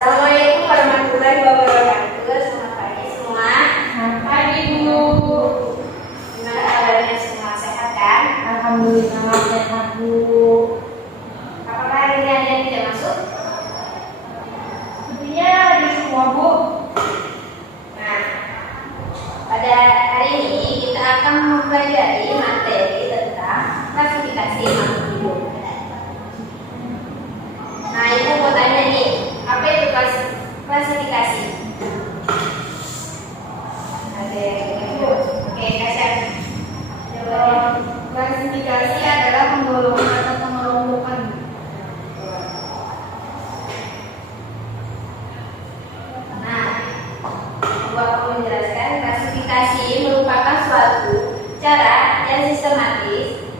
Assalamualaikum warahmatullahi wabarakatuh. Selamat pagi semua. Selamat pagi Bu. Gimana kabarnya semua, sehat kan? Alhamdulillah sehat Bu. Apakah hari ini ada yang tidak masuk? Sepertinya di semua Bu. Nah, pada hari ini kita akan mempelajari materi tentang klasifikasi makhluk hidup. Nah, Ibu mau tanya nih, apa itu klasifikasi? Ada Ibu? Oke, kasih jawabannya. Klasifikasi adalah menggolongkan atau mengelompokkan. Nah, aku menjelaskan klasifikasi merupakan suatu cara yang sistematis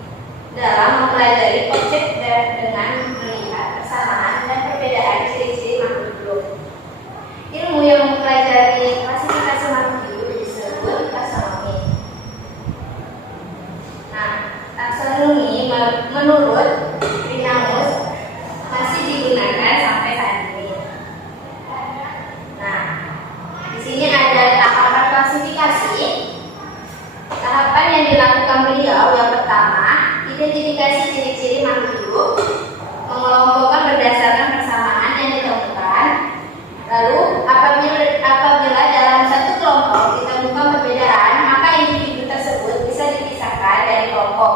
dalam mempelajari objek dengan melihat persamaan dan perbedaan ciri-ciri makhluk hidup. Ilmu yang mempelajari klasifikasi makhluk hidup disebut taksonomi. Nah, taksonomi menurut Linnaeus masih digunakan sampai saat ini. Nah, di sini ada tahapan klasifikasi. Tahapan yang dilakukan beliau yang pertama, identifikasi ciri-ciri makhluk hidup, mengelompokkan berdasarkan persamaan yang ditemukan. Lalu, apabila dalam satu kelompok ditemukan perbedaan, maka individu tersebut bisa dipisahkan dari kelompok.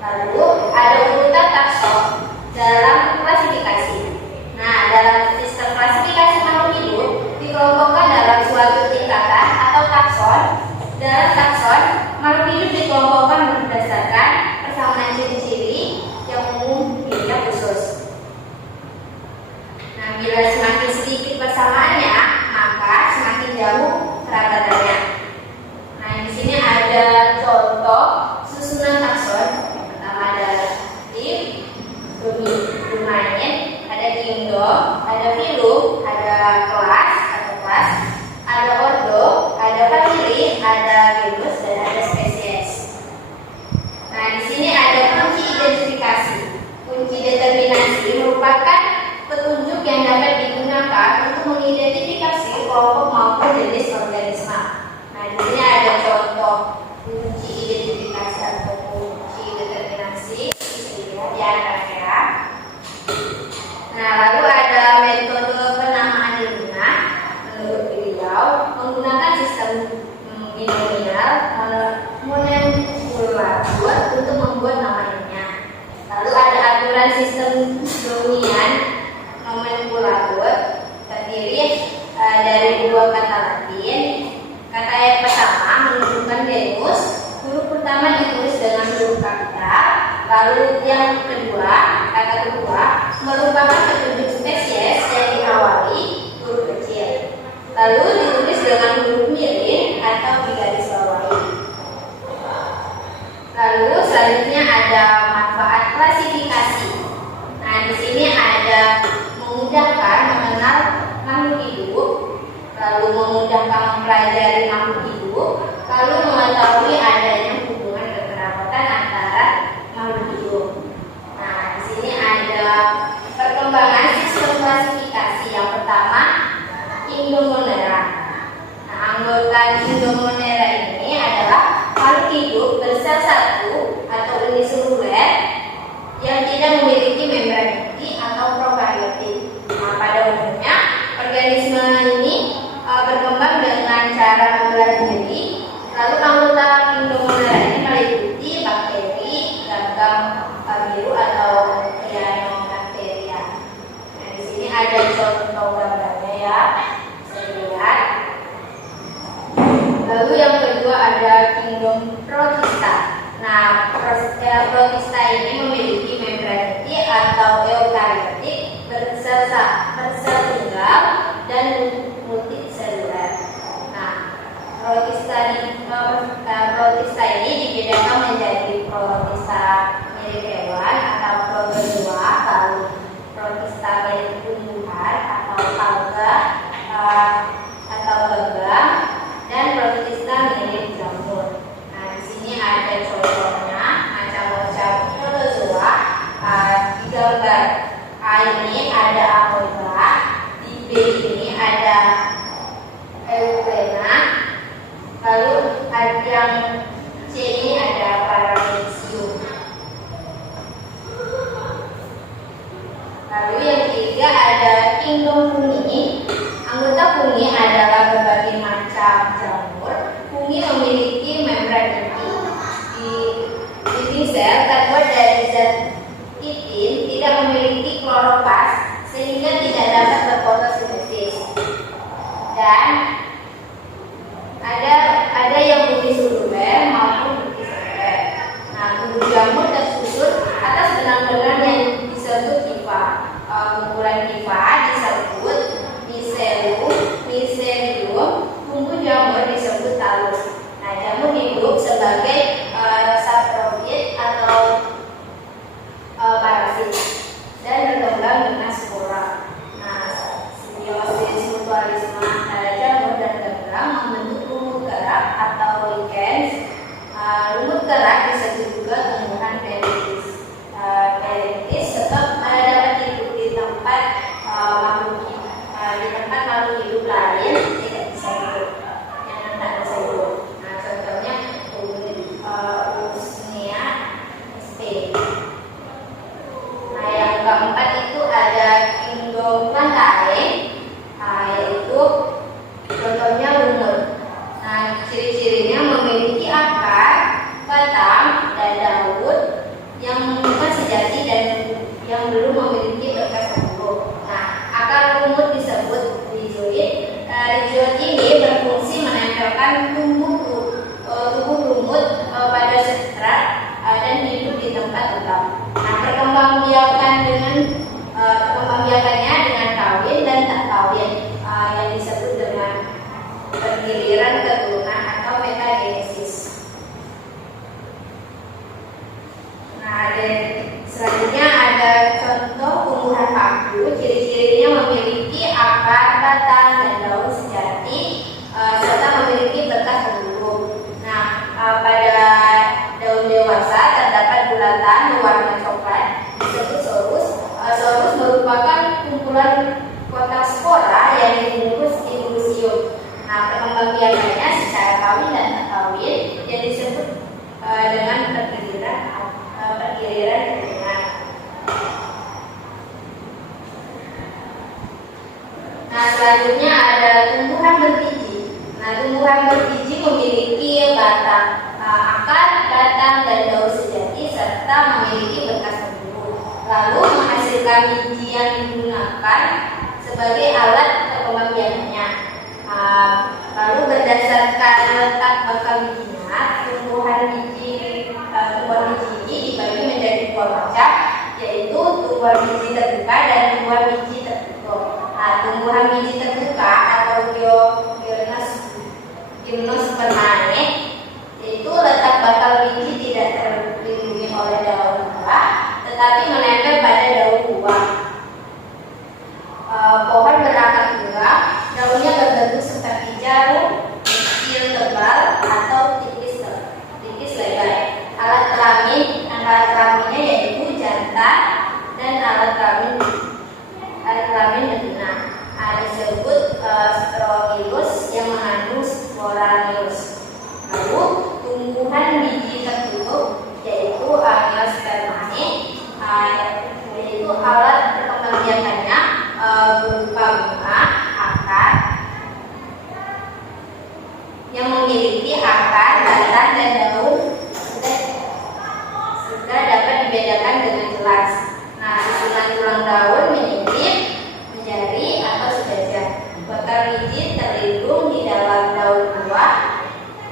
Lalu, ada urutan takson dalam klasifikasi. Nah, dalam sistem klasifikasi makhluk hidup dikelompokkan dalam suatu tingkatan atau takson. Dalam takson, makhluk hidup dikelompokkan berdasarkan persamaan ciri-ciri yang umum hingga khusus. Nah, bila semakin sedikit persamaannya, maka semakin jauh keragatannya. Nah, di sini ada contoh susunan takson. Yang pertama ada tip, domain, ada kingdom, ada filum, ada kelas atau kelas, ada ordo, ada family, ada genus, dan ada spesies. Nah, di sini ada kunci identifikasi. Kunci determinasi merupakan petunjuk yang dapat digunakan untuk mengidentifikasi kelompok maupun jenis organisme. Nah, di sini ada contoh kunci identifikasi atau kunci determinasi di antaranya. Nah, lalu ada metode penamaan ilmiah. Menurut beliau menggunakan sistem binomial nomenklatur untuk membuat namanya. Lalu ada aturan sistem Brownian nomenklatur terdiri dari dua kata Latin. Kata yang pertama menunjukkan genus, huruf pertama ditulis dengan huruf kapital. Lalu yang kedua, kata kedua merupakan petunjuk spesies yang diawali huruf kecil. Lalu ditulis dengan huruf miring atau digaris bawahi. Lalu selanjutnya ada manfaat klasifikasi. Nah, di sini ada memudahkan mengenal makhluk hidup, lalu memudahkan mempelajari makhluk hidup, lalu mengetahui adanya hubungan kekerabatan antara makhluk hidup. Nah, di sini ada perkembangan sistem klasifikasi. Yang pertama, Indomonera. Nah, anggota Indomonera ini adalah makhluk hidup bersel satu atau uniseluler yang tidak memiliki membran inti atau prokariotik. Nah, pada umumnya organisme ini berkembang dengan cara membelah diri. Lalu anggota Indomonera ini meliputi bakteri, gagang biru atau cyanobacteria. Nah, di sini ada contoh gambarnya ya. Lihat. Lalu yang kedua ada kingdom Protista. Nah, Protista ini memiliki membran inti atau eukariotik, bersel tunggal dan multiseluler. Nah, Protista ini dibedakan menjadi Protista milik hewan atau protozoa, lalu Protista milik tumbuhan atau alga atau ganggang, dan Protista milik jamur. Nah, di sini ada contohnya macam-macam protozoa digambar. Ini ada amoeba, kingdom fungi, anggota fungi adalah berbagai macam jamur. Fungi memiliki membran inti. Di sel terbuat dari zat kitin, tidak memiliki kloroplast sehingga tidak dapat berfotosintesis. Dan ada yang multiseluler maupun multiseluler. Nah, tubuh jamur tersusun atas benang-benang yang disebut hifa. Kumpulan hifa disebut miselium. Tumbuh jamur disebut talus. Nah, jamur hidup sebagai saprofit atau parasit dan berkembang dengan spora. Nah, simbiosis mutualisme antara jamur dan gembrang membentuk lumut gerak atau lichens. Lumut gerak disebut juga tumbuhan perintis. Tetap dapat hidup di tempat makhluk hidup lain tidak bisa hidup, yang tak bisa hidup. Nah, contohnya Usnea sp. Nah, yang keempat itu ada kingdom plantae, yaitu contohnya lumut. Nah, ciri-cirinya memiliki akar, batang, dan daun yang bukan sejati dan yang belum memiliki berkas tumbuh. Nah, akar lumut disebut rizoid. Rizoid ini berfungsi menempelkan tubuh lumut pada substrat dan hidup di tempat tetap. Nah, perkembangbiakannya dengan kawin dan tak kawin, yang disebut dengan pergiliran keturunan atau metagenesis. Nah, selanjutnya ada contoh tumbuhan paku. Ciri-cirinya memiliki akar, batang, dan daun sejati, serta memiliki berkas penduduk. Nah, pada daun dewasa terdapat bulatan berwarna coklat disebut sorus. Sorus merupakan kumpulan kotak spora yang dibungkus indusium. Nah, perkembangbiakannya secara kawin dan tak kawin yang disebut dengan pergiliran keturunan. Nah, selanjutnya ada tumbuhan berbiji. Nah, tumbuhan berbiji memiliki batang, akar, batang, dan daun sejati serta memiliki berkas tumbuh. Lalu menghasilkan biji yang digunakan sebagai alat perkembangbiakannya. Lalu berdasarkan letak bakal bijinya, tumbuhan biji ini dibagi menjadi dua macam, yaitu tumbuhan biji terbuka dan tumbuhan biji tertutup. Nah, tumbuhan biji terbuka atau gymnospermae itu letak bakal biji tidak terlindungi oleh daun buah, tetapi menempel pada daun buah. Pohon berakar gerak, daunnya berbentuk seperti jarum, kecil, tebal, atau tipis lebar. Alat kelaminnya yaitu jantan dan alat kelamin betina. Disebut Strongylos yang mengandung Sporanios. Lalu tumbuhan biji tertutup yaitu Angiospermae, yaitu alat perkembangbiakannya berupa bunga, akar yang memiliki akar, batang, dan daun sudah dapat dibedakan dengan jelas. Nah, susunan tulang daun menyempit, menjari, atau sejajar. Bakal biji terlindung di dalam daun buah,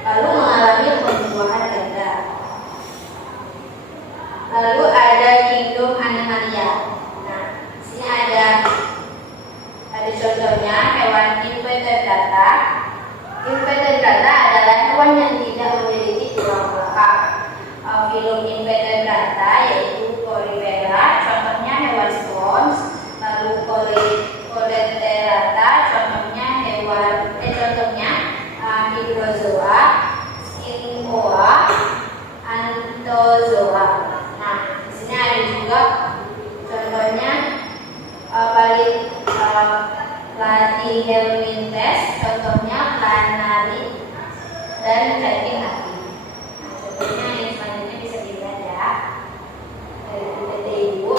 lalu mengalami pembuahan ganda. Lalu ada kingdom Animalia. Nah, di sini ada contohnya hewan invertebrata. Invertebrata adalah hewan yang tidak memiliki tulang belakang. Filum invertebrata yaitu Porifera, contohnya hewan spons. Lalu Coleterata, contohnya Hydrozoa, Skinkoa, Anthozoa. Nah, di sini ada juga contohnya Platyhelminthes, contohnya Planaria dan cacing hati. Nah, contohnya yang selanjutnya bisa dilihat ya dari PT Ibu.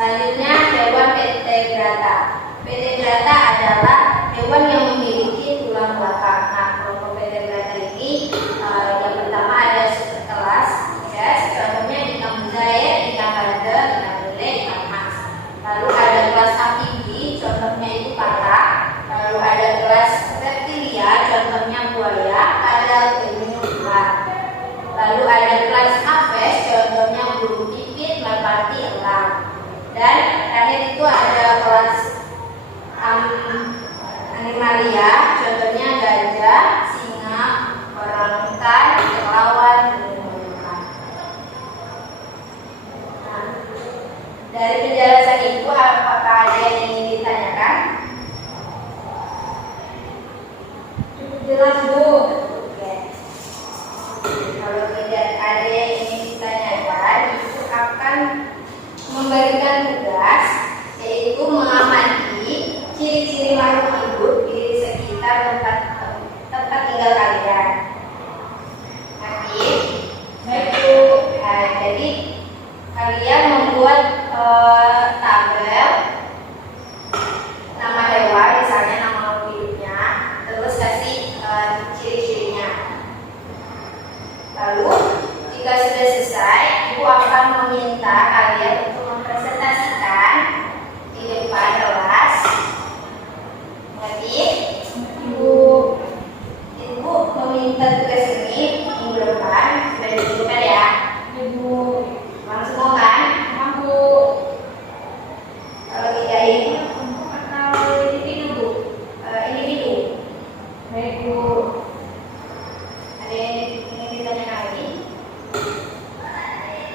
Selanjutnya hewan Vertebrata. Vertebrata adalah hewan yang memiliki tulang belakang. Nah, kelompok Vertebrata ini yang pertama ada superkelas, ya, contohnya ikan mujair, ikan bandeng, ikan lele, ikan mas. Lalu ada kelas amfibi, contohnya itu katak. Lalu ada kelas reptilia, contohnya buaya, kadal, penyu, ular. Lalu ada kelas apes, contohnya burung pipit, merpati, elang. Dan terakhir itu ada kelas animalia, contohnya gajah, singa, orangutan, kelelawar, dan lain-lain. Nah, dari penjelasan itu apakah ada yang ingin ditanyakan? Cukup jelas, Bu. Oke. Kalau tidak ada yang ingin ditanyakan, itu akan memberikan tugas, yaitu mengamati ciri-ciri makhluk hidup di sekitar tempat tinggal kalian. Nanti, Baik, Bu. nah, jadi kalian membuat tabel nama hewan, misalnya nama makhluk hidupnya, terus kasih ciri-cirinya. Lalu jika sudah selesai, ibu akan meminta kalian untuk mempresentasikan di depan kelas. Jadi ibu meminta tugas ini minggu depan sudah ditunjukkan ya. Ibu. Langsung mau kan? Mampu. Kalau tidak ini Untuk atau individu, Bu? individu. Baik, Bu. Ada yang ingin ditanyakan lagi?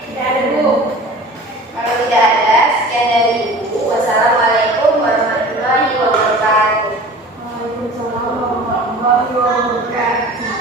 Tidak ada, Bu. Kalau tidak ada, sekian dari ibu. Wassalamualaikum warahmatullahi wabarakatuh. Waalaikumsalam warahmatullahi wabarakatuh.